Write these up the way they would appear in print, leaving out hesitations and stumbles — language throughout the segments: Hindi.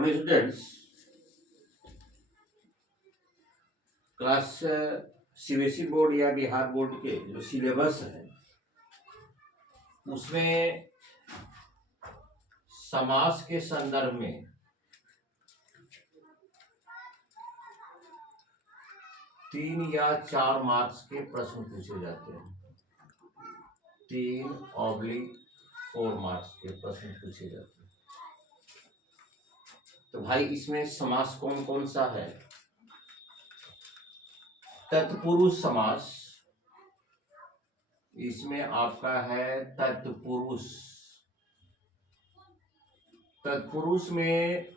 Morning students, class CBSE board या बिहार बोर्ड के जो सिलेबस है उसमें समास के संदर्भ में तीन या चार मार्क्स के प्रश्न पूछे जाते हैं। 3/4 मार्क्स के प्रश्न पूछे जाते हैं। तो भाई इसमें समास कौन कौन सा है? तत्पुरुष समास, इसमें आपका है तत्पुरुष। तत्पुरुष में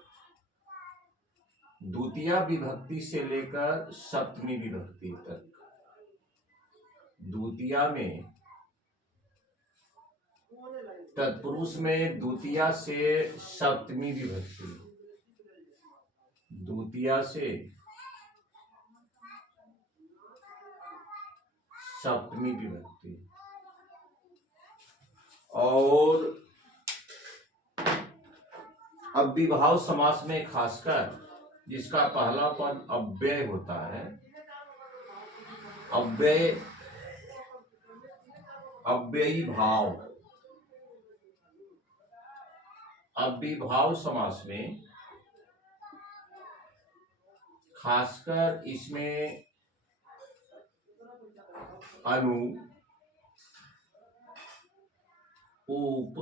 द्वितीय विभक्ति से लेकर सप्तमी विभक्ति तक। द्वितीय में तत्पुरुष में द्वितीय से सप्तमी विभक्ति, द्वितीय से सप्तमी विभक्ति। और अव्ययभाव समास में खासकर जिसका पहला पद अव्यय होता है, अव्ययी भाव, अव्ययभाव समास में खासकर इसमें अनु, उप,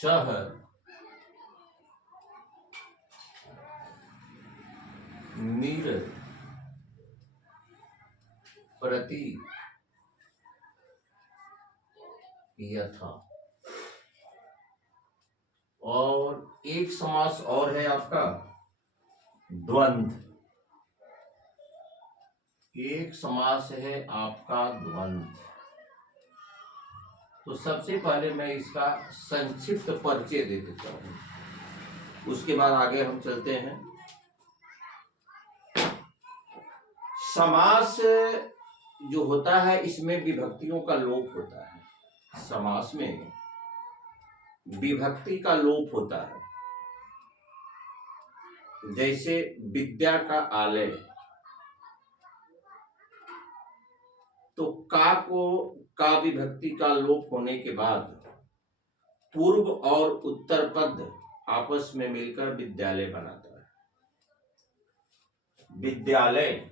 सह, निर, प्रति, यथा। और एक समास और है आपका द्वंद्व। एक समास है आपका द्वंद्व। तो सबसे पहले मैं इसका संक्षिप्त परिचय दे देता हूं, उसके बाद आगे हम चलते हैं। समास जो होता है इसमें विभक्तियों का लोप होता है। समास में विभक्ति का लोप होता है। जैसे विद्या का आलय, तो का विभक्ति का लोप होने के बाद पूर्व और उत्तर पद आपस में मिलकर विद्यालय बनाता है। विद्यालय,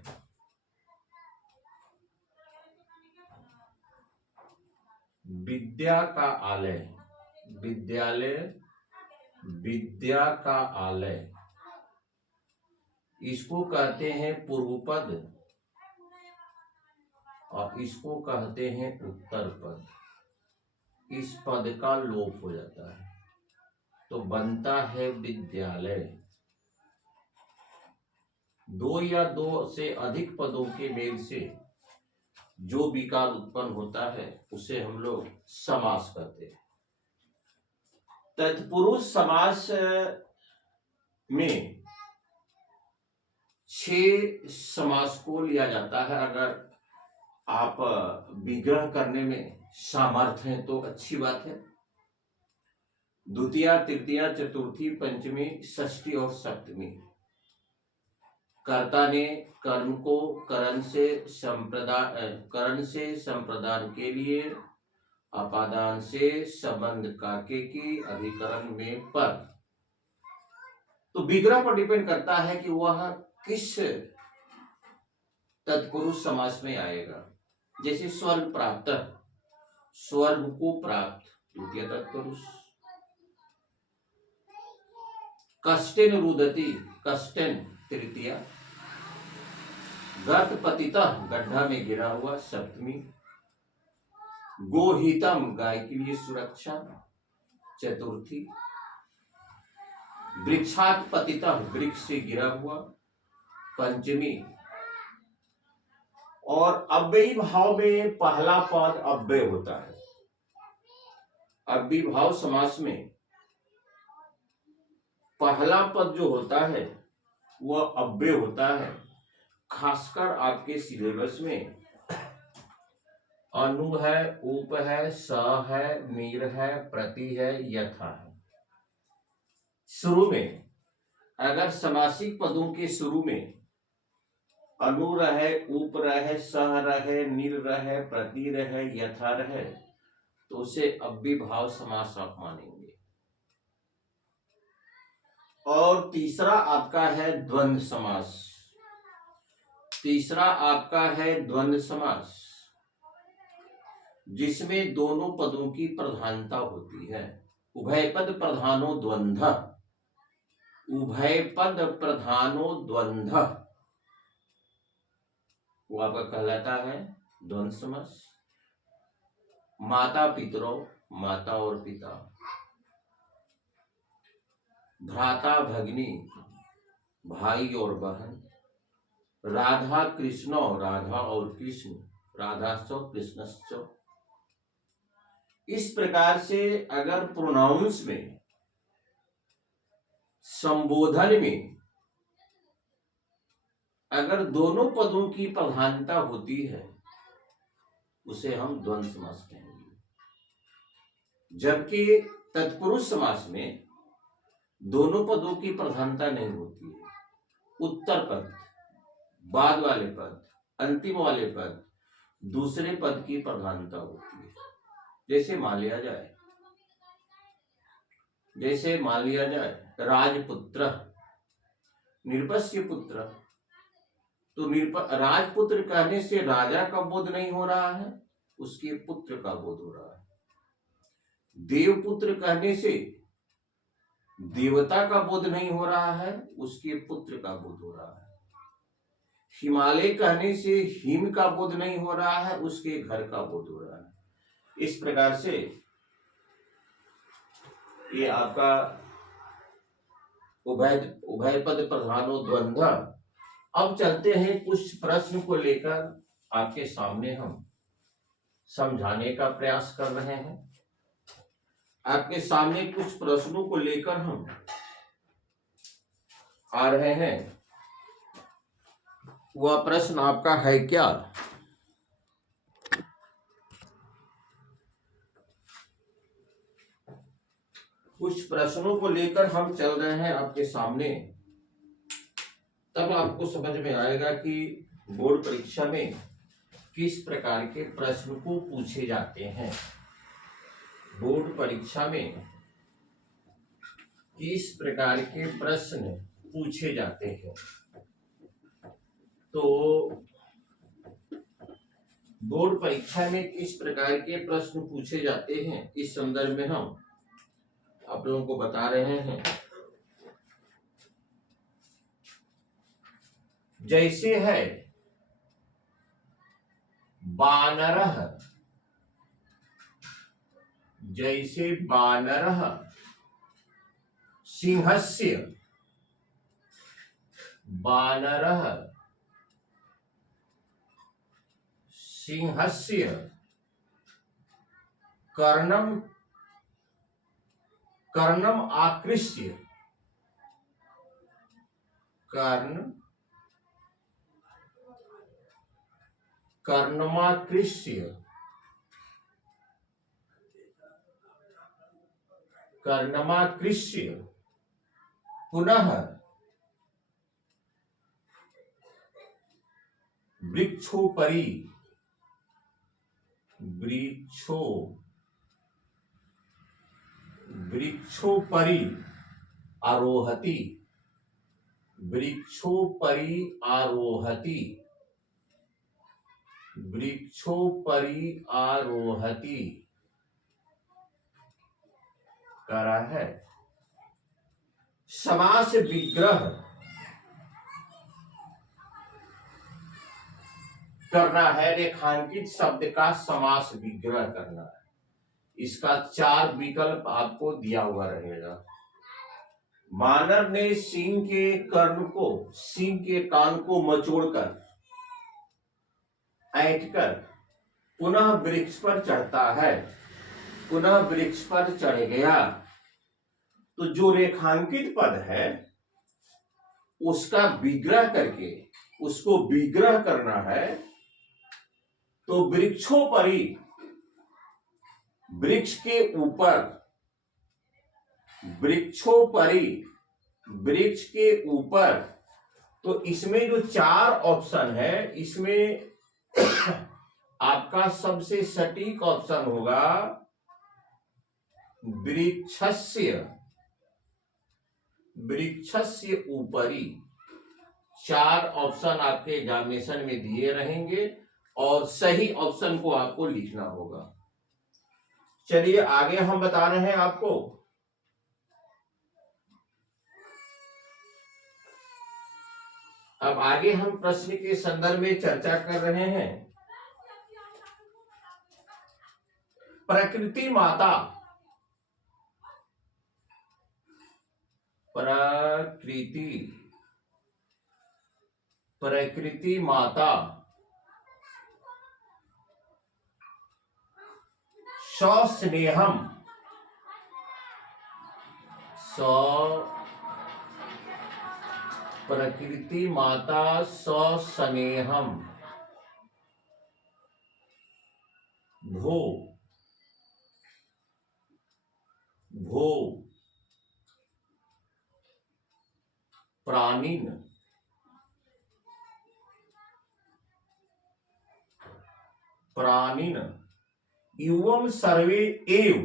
विद्या का आलय, विद्यालय, विद्या का आलय, इसको कहते हैं पूर्व पद और इसको कहते हैं उत्तर पद। इस पद का लोप हो जाता है तो बनता है विद्यालय। दो या दो से अधिक पदों के मेल से जो विकार उत्पन्न होता है उसे हम लोग समास कहते हैं। तत्पुरुष समास में 6 समास को लिया जाता है। अगर आप विग्रह करने में सामर्थ्य हैं तो अच्छी बात है। द्वितीय, तृतीय, चतुर्थी, पंचमी, षष्ठी और सप्तमी। कर्ता ने कर्म को करण से संप्रदान के लिए अपादान से संबंध काके की अधिकरण में पर। तो विग्रह पर डिपेंड करता है कि वह किस तत्पुरुष समास में आएगा। जैसे स्वर्ग प्राप्त, स्वर्ग को प्राप्त द्वितीय तत्पुरुष। कष्टेन रुदति, कष्टेन तृतीय। गर्त पतितः, गड्ढा में गिरा हुआ सप्तमी। गोहितम, गाय के लिए सुरक्षा चतुर्थी। वृक्षात पतितः, वृक्ष से गिरा हुआ पंचमी। और अव्ययी भाव में पहला पद अव्यय होता है। अव्ययी भाव समास में पहला पद जो होता है वह अव्यय होता है। खासकर आपके सिलेबस में अनु है, उप है, स है, नीर है, प्रति है, यथा है। शुरू में अगर समासिक पदों के शुरू में अनु रहे, उप रहे, सह रहे, निर रहे, प्रति रहे, यथा रहे, तो उसे अव्ययीभाव समास आप मानेंगे। और तीसरा आपका है द्वंद्व समास। तीसरा आपका है द्वंद्व समास, जिसमें दोनों पदों की प्रधानता होती है। उभय पद प्रधानो द्वंद्व, उभय पद प्रधानो द्वंद्व, वो आपका कहलाता है द्वंद्व समास। माता पितरों, माता और पिता, भ्राता भगिनी, भाई और बहन, राधा कृष्ण, राधा और कृष्ण, राधाश्चो कृष्णश्चो। इस प्रकार से अगर प्रोनाउंस में, संबोधन में अगर दोनों पदों की प्रधानता होती है, उसे हम द्वंद्व समास कहेंगे। जबकि तत्पुरुष समास में दोनों पदों की प्रधानता नहीं होती है। उत्तर पद, बाद वाले पद, अंतिम वाले पद, दूसरे पद की प्रधानता होती है। जैसे मान लिया जाए राजपुत्र, निरपस्य पुत्र, तो राजपुत्र कहने से राजा का बोध नहीं हो रहा है, उसके पुत्र का बोध हो रहा है। देवपुत्र कहने से देवता का बोध नहीं हो रहा है, उसके पुत्र का बोध हो रहा है। हिमालय कहने से हिम का बोध नहीं हो रहा है, उसके घर का बोध हो रहा है। इस प्रकार से ये आपका उभय पद प्रधानो द्वंद्व। अब चलते हैं कुछ प्रश्न को लेकर आपके सामने हम समझाने का प्रयास कर रहे हैं। आपके सामने कुछ प्रश्नों को लेकर हम आ रहे हैं। वह प्रश्न आपका है क्या? कुछ प्रश्नों को लेकर हम चल रहे हैं आपके सामने, तब आपको समझ में आएगा कि बोर्ड परीक्षा में किस प्रकार के प्रश्न को पूछे जाते हैं। बोर्ड परीक्षा में किस प्रकार के प्रश्न पूछे जाते हैं। तो बोर्ड परीक्षा में किस प्रकार के प्रश्न पूछे जाते हैं, इस संदर्भ में हम आप लोगों को बता रहे हैं। जैसे है बानरः, जैसे बानरः सिंहस्य, बानरः सिंहस्य कर्णम आकृष्य, कर्णमाकृष्य पुनः वृक्षोपरि आरोहति, करा है। समास विग्रह करना है, रेखांकित शब्द का समास विग्रह करना है। इसका 4 विकल्प आपको दिया हुआ रहेगा। मानव ने सिंह के कान को मचोड़कर, ऐंठकर पुनः वृक्ष पर चढ़ता है, पुनः वृक्ष पर चढ़ गया। तो जो रेखांकित पद है उसका विग्रह करके उसको विग्रह करना है। तो वृक्षोपरि, वृक्ष के ऊपर, वृक्षोपरि, वृक्ष के ऊपर। तो इसमें जो 4 ऑप्शन है, इसमें आपका सबसे सटीक ऑप्शन होगा वृक्षस्य, वृक्षस्य ऊपरी। 4 ऑप्शन आपके एग्जामिनेशन में दिए रहेंगे और सही ऑप्शन को आपको लिखना होगा। चलिए आगे हम बता रहे हैं आपको। अब आगे हम प्रश्न के संदर्भ में चर्चा कर रहे हैं। प्रकृति माता, प्रकृति, प्रकृति माता सस्नेहम, प्रकृति माता सस्नेहम भो, भो प्राणिन, प्राणिन एवं सर्वे एव,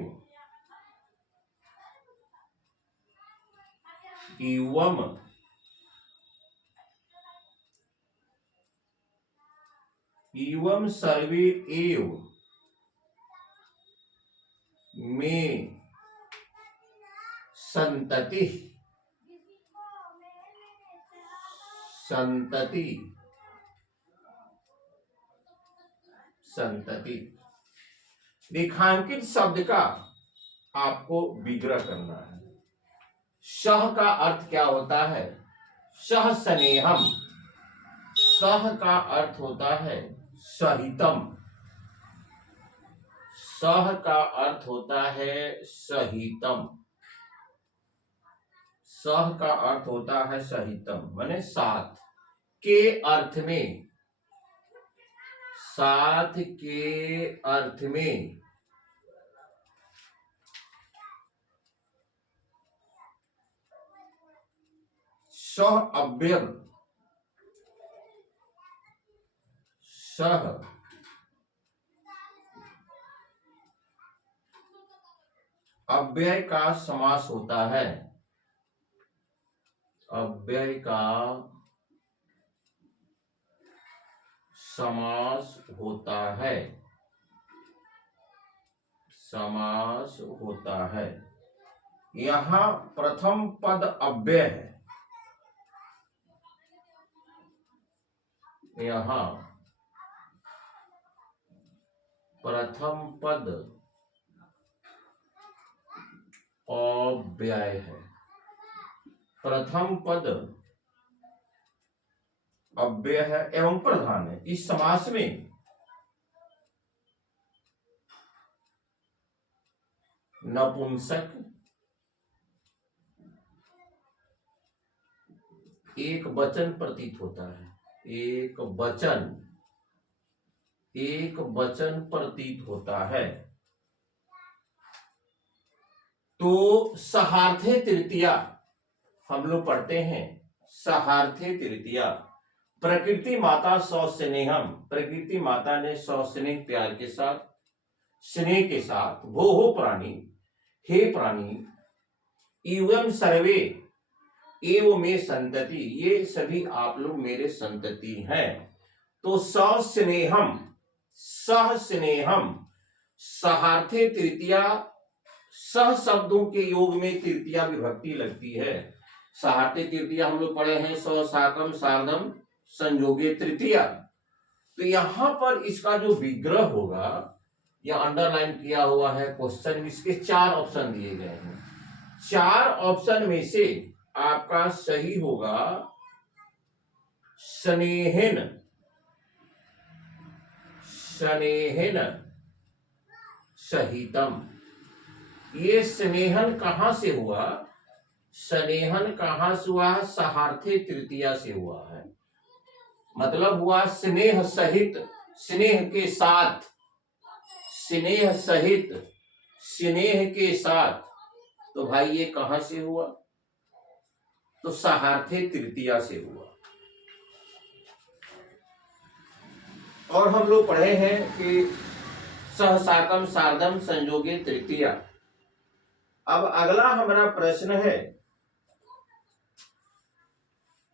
एवं सर्वे एव में संतति, संतति, संतति। रेखांकित शब्द का आपको विग्रह करना है। सह का अर्थ क्या होता है? सह स्नेहम, सह का अर्थ होता है सहितम, सह का अर्थ होता है सहितम, सह का अर्थ होता है सहितम माने साथ के अर्थ में, साथ के अर्थ में। सह अव्यय, सह अव्यय का समास होता है, अव्यय का समास होता है, समास होता है। यहां प्रथम पद अव्यय है, यहां प्रथम पद अव्यय है, प्रथम पद अव्यय है एवं प्रधान है। इस समास में नपुंसक एक वचन प्रतीत होता है, एक वचन, एक वचन प्रतीत होता है। तो सहार्थे तृतीया हम लोग पढ़ते हैं, सहार्थे तृतीया प्रकृति माता सस्नेहम, प्रकृति माता ने सस्नेह प्यार के साथ, स्नेह के साथ, वो हो प्राणी, हे प्राणी, एवं सर्वे एवं में संतति, ये सभी आप लोग मेरे संतति हैं। तो सस्नेहम, सह स्नेहम, सहार्थे तृतीया, सह शब्दों के योग में तृतीया विभक्ति लगती है। सहार्थे तृतीया हम लोग पढ़े हैं, स साकम सार्धम संयोगे तृतीया। तो यहां पर इसका जो विग्रह होगा, यह अंडरलाइन किया हुआ है क्वेश्चन, इसके 4 ऑप्शन दिए गए हैं। 4 ऑप्शन में से आपका सही होगा स्नेहन, स्नेहन सहितम। ये स्नेहन कहां से हुआ? स्नेहन कहां से हुआ? सहार्थे तृतीया से हुआ है। मतलब हुआ स्नेह सहित स्नेह के साथ, स्नेह सहित, स्नेह के साथ, तो भाई ये कहां से हुआ? तो सहार्थे तृतीया से हुआ। और हम लोग पढ़े हैं कि सहसाकम सार्धम संयोगे तृतीया। अब अगला हमारा प्रश्न है,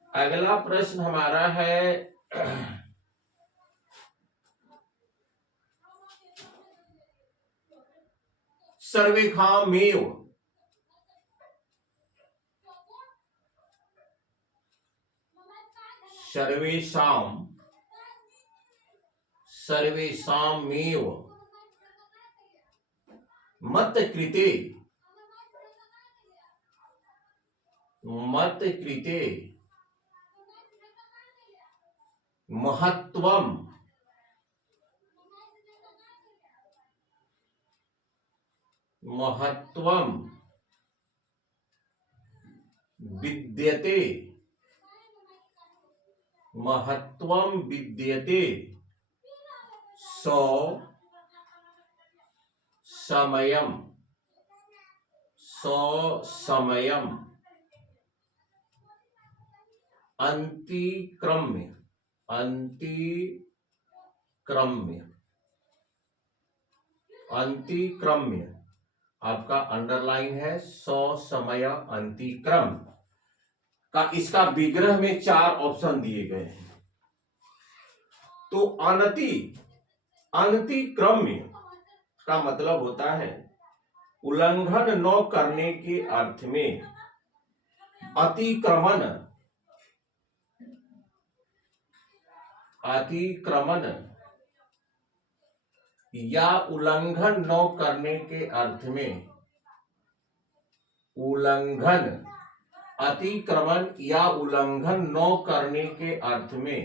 अगला प्रश्न हमारा है सर्वेखामेव, सर्वेषाम, सर्वेषामेव मत कृते, मत कृते महत्वम, महत्वम विद्यते, महत्वम विद्यते सो समयम, सो समयम अंतिक्रम्य, अंतिक्रम्य, अंतिक्रम्य आपका अंडरलाइन है, सो समय अंतिक्रम का। इसका विग्रह में 4 ऑप्शन दिए गए हैं। तो अनति, अनतिक्रम्य का मतलब होता है उल्लंघन न करने के अर्थ में। अतिक्रमण, अतिक्रमण या उल्लंघन न करने के अर्थ में, उल्लंघन, अतिक्रमण या उल्लंघन न करने के अर्थ में,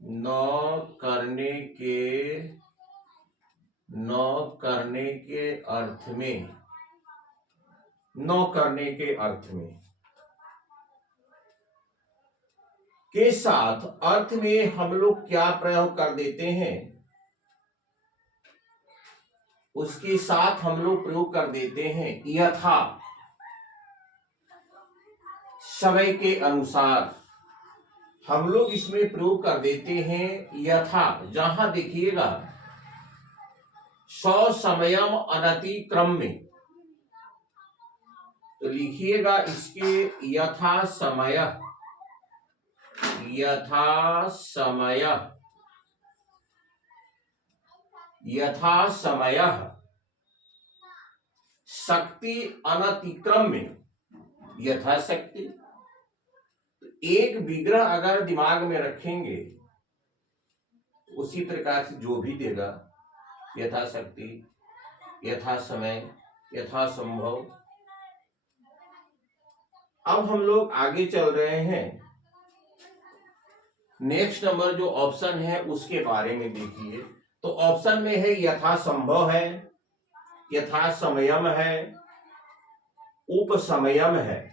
न करने के, न करने के अर्थ में, न करने के अर्थ में के साथ अर्थ में हम लोग क्या प्रयोग कर देते हैं? उसके साथ हम लोग प्रयोग कर देते हैं यथा, समय के अनुसार हम लोग इसमें प्रयोग कर देते हैं यथा। जहां देखिएगा सौ समयम अनतिक्रम्य, तो लिखिएगा इसके यथा समय, यथा समय, यथा समय शक्ति अनतिक्रम्य, यथाशक्ति। एक विग्रह अगर दिमाग में रखेंगे उसी प्रकार से जो भी देगा, यथाशक्ति, यथा समय, यथा संभव। अब हम लोग आगे चल रहे हैं, नेक्स्ट नंबर जो ऑप्शन है उसके बारे में देखिए। तो ऑप्शन में है यथा संभव है, यथा समयम है, उपसमयम है।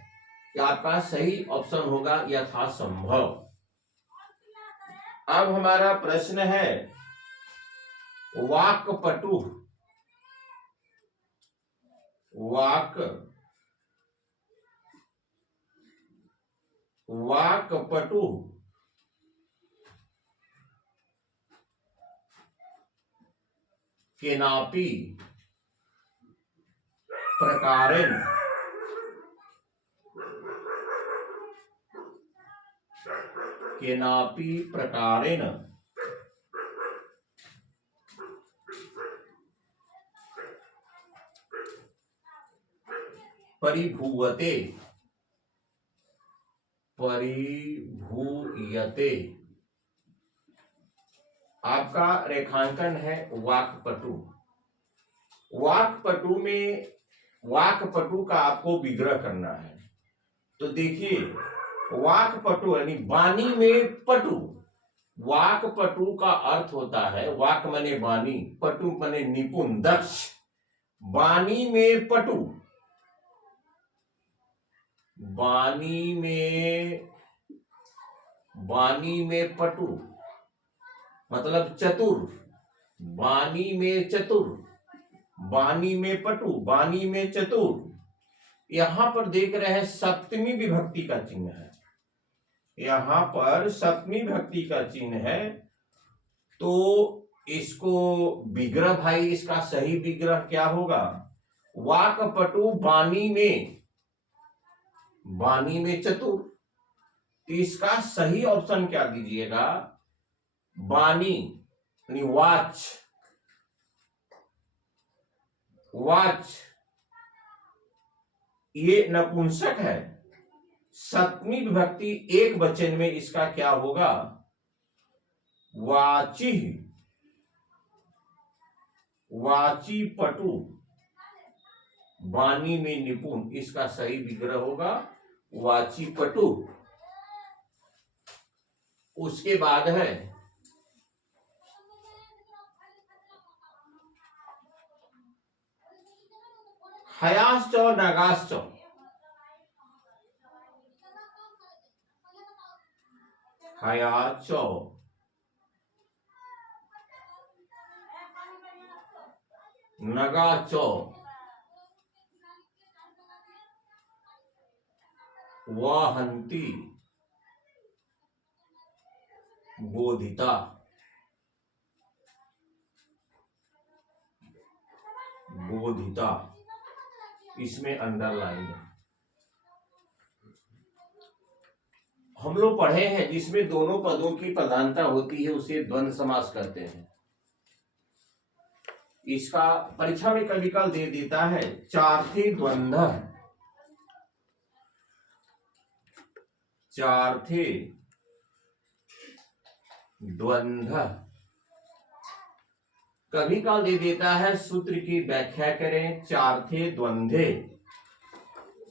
आपका सही ऑप्शन होगा यथा संभव। अब हमारा प्रश्न है वाक्पटु, वाक्पटु केनापि प्रकारेण, केनापि प्रकारेण परिभूयते, परिभूयते। आपका रेखांकन है वाक्पटु। वाक्पटु में, वाक्पटु का आपको विग्रह करना है। तो देखिए वाक्पटु यानी वाणी में पटु। वाक्पटु का अर्थ होता है, वाक माने वाणी, पटु माने निपुण, दक्ष। वाणी में पटु, वाणी में, वाणी में पटु मतलब चतुर, वाणी में चतुर, वाणी में पटु, वाणी में चतुर। यहां पर देख रहे हैं सप्तमी विभक्ति का चिन्ह है, यहां पर सप्तमी विभक्ति का चिन्ह है। तो इसको विग्रह भाई, इसका सही विग्रह क्या होगा? वाक पटु वाणी में, वाणी में चतुर। तो इसका सही ऑप्शन क्या दीजिएगा? वाणी यानी वाच, वाच ये नपुंसक है। सप्तमी विभक्ति एक वचन में इसका क्या होगा? वाची, वाची पटु, वाणी में निपुण, इसका सही विग्रह होगा वाची पटु। उसके बाद है हयाश्च नगाश्च। हयाच नगाच वहन्ति बोधिता। बोधिता इसमें अंडरलाइन है। हम लोग पढ़े हैं जिसमें दोनों पदों की प्रधानता होती है उसे द्वंद्व समास कहते हैं। इसका परीक्षा में कभी कल दे देता है चार्थे द्वंद्व, चार्थे द्वंद्व। कभी काल दे देता है सूत्र की व्याख्या करें चार्थे द्वंद्वे,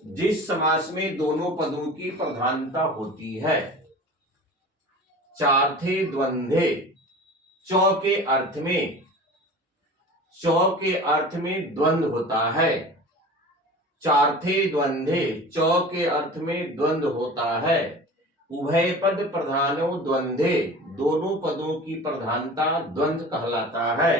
जिस समास में दोनों पदों की प्रधानता होती है। चार्थे द्वंद्वे, चौ के अर्थ में, चौ के अर्थ में द्वंद्व होता है। चार्थे द्वंद्वे, चौ के अर्थ में द्वंद्व होता है। उभय पद प्रधानो द्वंद्वे, दोनों पदों की प्रधानता द्वंद्व कहलाता है।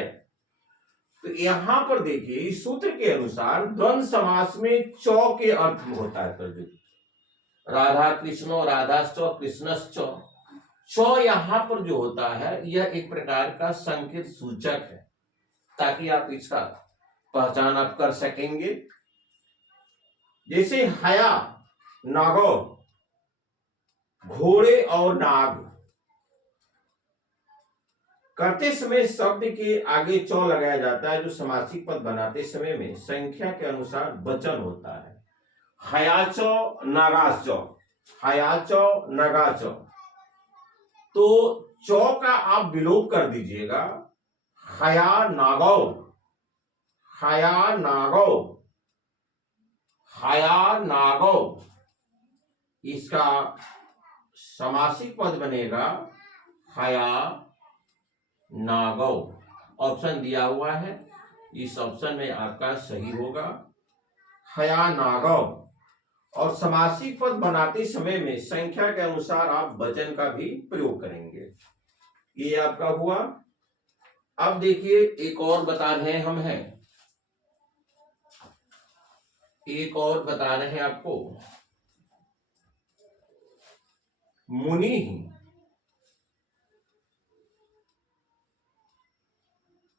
तो यहां पर देखिए इस सूत्र के अनुसार द्वंद्व समास में चौ के अर्थ में होता है प्रयुक्त। राधा कृष्णो, राधाश्चौ, कृष्णश्चौ। चौ यहां पर जो होता है यह एक प्रकार का संकेत सूचक है, ताकि आप इसका पहचान आप कर सकेंगे। जैसे हया नागो, घोड़े और नाग करते समय शब्द के आगे चौ लगाया जाता है, जो समासिक पद बनाते समय में संख्या के अनुसार वचन होता है। हयाचौ नागाचौ, हयाचौ नगाचौ। तो चौ का आप विलोप कर दीजिएगा, हया नागौ, हया नागौ, हया नागौ। इसका समासिक पद बनेगा हया नागौ। ऑप्शन दिया हुआ है, इस ऑप्शन में आपका सही होगा हया नागौ। और समासिक पद बनाते समय में संख्या के अनुसार आप वचन का भी प्रयोग करेंगे। ये आपका हुआ। अब देखिए एक और बता रहे हम हैं, एक और बता रहे हैं आपको। मुनि,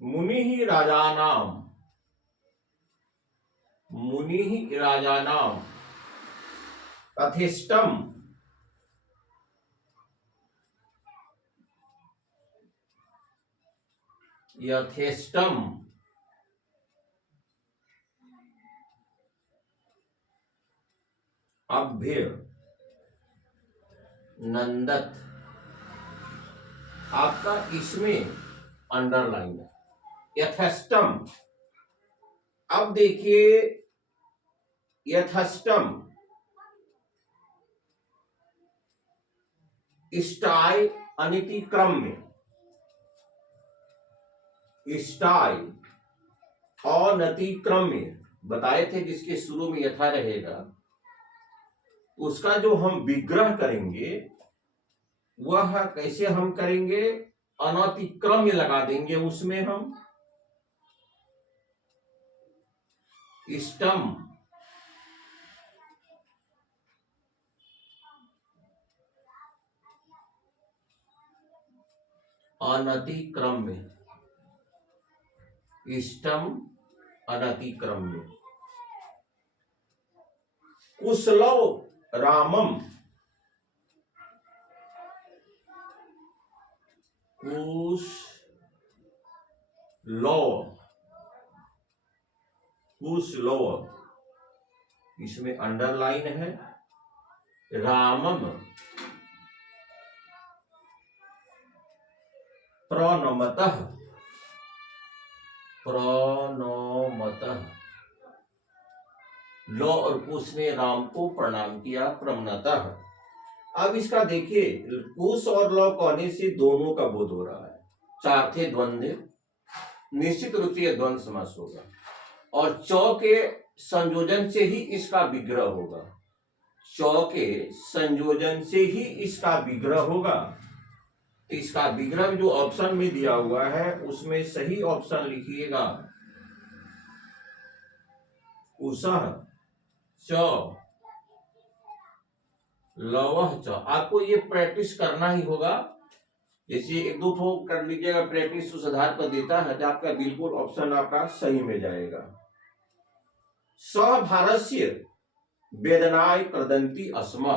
मुनि ही राजानाम, मुनि ही राजानाम यथेष्टम, यथेष्टम अभ्य नंदत। आपका इसमें अंडरलाइन है यथेष्टम। अब देखिए यथेष्टम स्टाई अनिति क्रम में, स्टाई अनति क्रम में बताए थे, जिसके शुरू में यथा रहेगा उसका जो हम विग्रह करेंगे वह कैसे हम करेंगे? अनतिक्रम्य लगा देंगे, उसमें हम इष्टम अनतिक्रम्य, इष्टम अनतिक्रम्य। कुशलव रामम, कुशलव, इसमें अंडरलाइन है। रामम प्रणमतः, लो और कुश ने राम को प्रणाम किया, प्रमनतः। अब इसका देखिए, कुश और लो कहने से दोनों का बोध हो रहा है। चार थे द्वंद्व, निश्चित रूप से यह द्वंद्व समास होगा, और चौ के संयोजन से ही इसका विग्रह होगा। चौ के संयोजन से ही इसका विग्रह होगा। तो इसका विग्रह जो ऑप्शन में दिया हुआ है उसमें सही ऑप्शन लिखिएगा, कुशः च लवः च। आपको ये प्रैक्टिस करना ही होगा। जैसे एक दो ठो कर लीजिएगा प्रैक्टिस, उस आधार पर देता है तो आपका बिल्कुल ऑप्शन आपका सही में जाएगा। स भारस्य वेदनाय क्रदन्ति अस्म,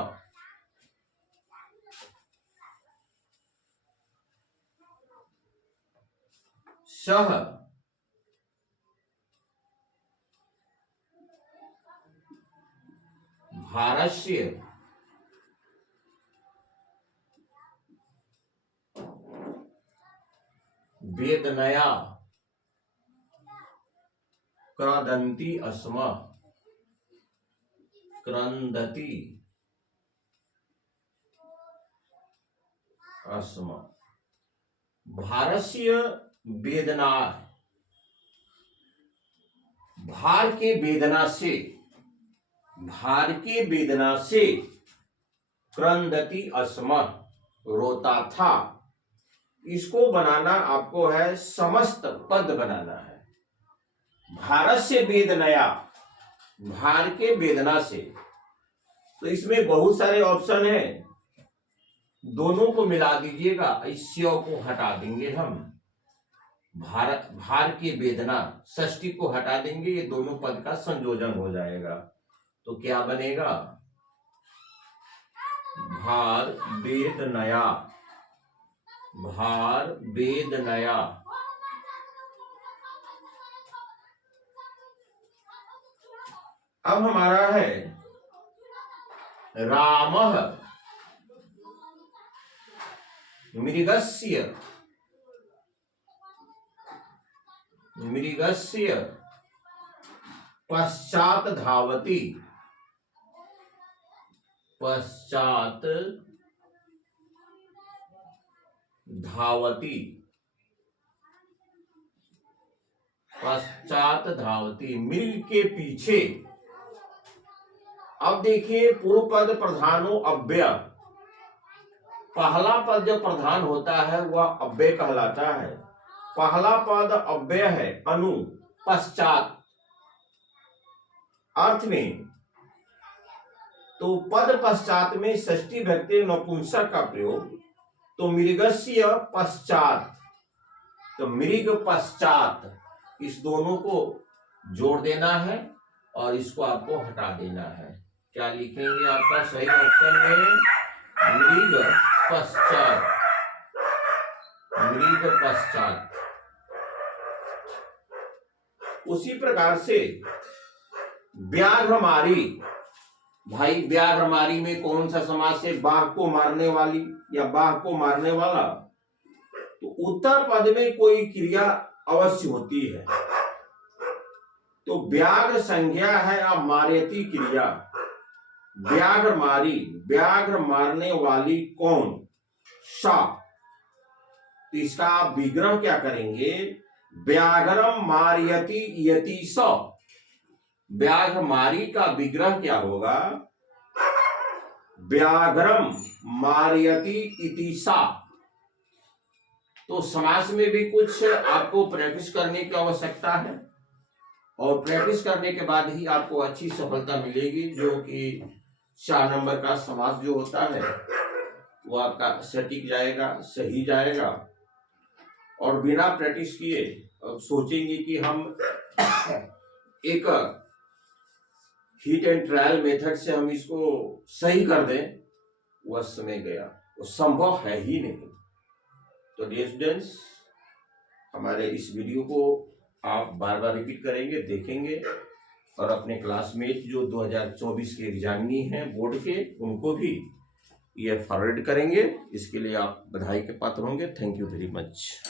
सह भारस्य वेदनया क्रदन्ति अस्म, क्रन्दति अस्म। भारस्य वेदना, भार के वेदना से, भार के वेदना से, क्रंदति अस्म रोता था। इसको बनाना आपको है, समस्त पद बनाना है। भारत से वेदनया, भार के वेदना से, तो इसमें बहुत सारे ऑप्शन हैं, दोनों को मिला दीजिएगा, स्यो को हटा देंगे हम, भारत भार की वेदना, षष्ठी को हटा देंगे, ये दोनों पद का संयोजन हो जाएगा। तो क्या बनेगा, भार वेदनया, भार वेदनया। अब हमारा है रामः मृगस्य, मृगस्य पश्चात धावति, पश्चात धावति, पश्चात धावति, मृग के पीछे। अब देखिए, पूर्व पद प्रधानो अव्यय, पहला पद जो प्रधान होता है वह अव्यय कहलाता है। पहला पद अव्यय है, अनु, पश्चात अर्थ में, तो पद पश्चात में षष्ठी विभक्ति नपुंसक का प्रयोग, तो मृगस्य पश्चात, तो मृग पश्चात, इस दोनों को जोड़ देना है और इसको आपको हटा देना है। क्या लिखेंगे, आपका सही ऑप्शन है मृग पश्चात, मृग पश्चात। उसी प्रकार से व्याघ्रमारी, भाई व्याघ्रमारी में कौन सा समास है, बाघ को मारने वाली या बाघ को मारने वाला। तो उत्तर पद में कोई क्रिया अवश्य होती है, तो व्याघ्र संज्ञा है, अब मार्यती क्रिया, व्याघ्र मारी, व्याघ्र मारने वाली कौन, सा। तो इसका आप विग्रह क्या करेंगे, व्याघ्रम मार्यति यति स, व्याघ्र मारी का विग्रह क्या होगा, व्याघ्रम मार्यति इति सा। तो समास में भी कुछ आपको प्रैक्टिस करने की आवश्यकता है, और प्रैक्टिस करने के बाद ही आपको अच्छी सफलता मिलेगी। जो कि 4 नंबर का समास जो होता है वो आपका सटीक जाएगा, सही जाएगा। और बिना प्रैक्टिस किए अब सोचेंगे कि हम एक हिट एंड ट्रायल मेथड से हम इसको सही कर दें, वह समय गया, वो संभव है ही नहीं। तो डियर स्टूडेंट्स, हमारे इस वीडियो को आप बार बार रिपीट करेंगे, देखेंगे, और अपने क्लासमेट जो 2024 के एग्जामिनी हैं बोर्ड के, उनको भी ये फॉरवर्ड करेंगे। इसके लिए आप बधाई के पात्र होंगे। Thank you very much.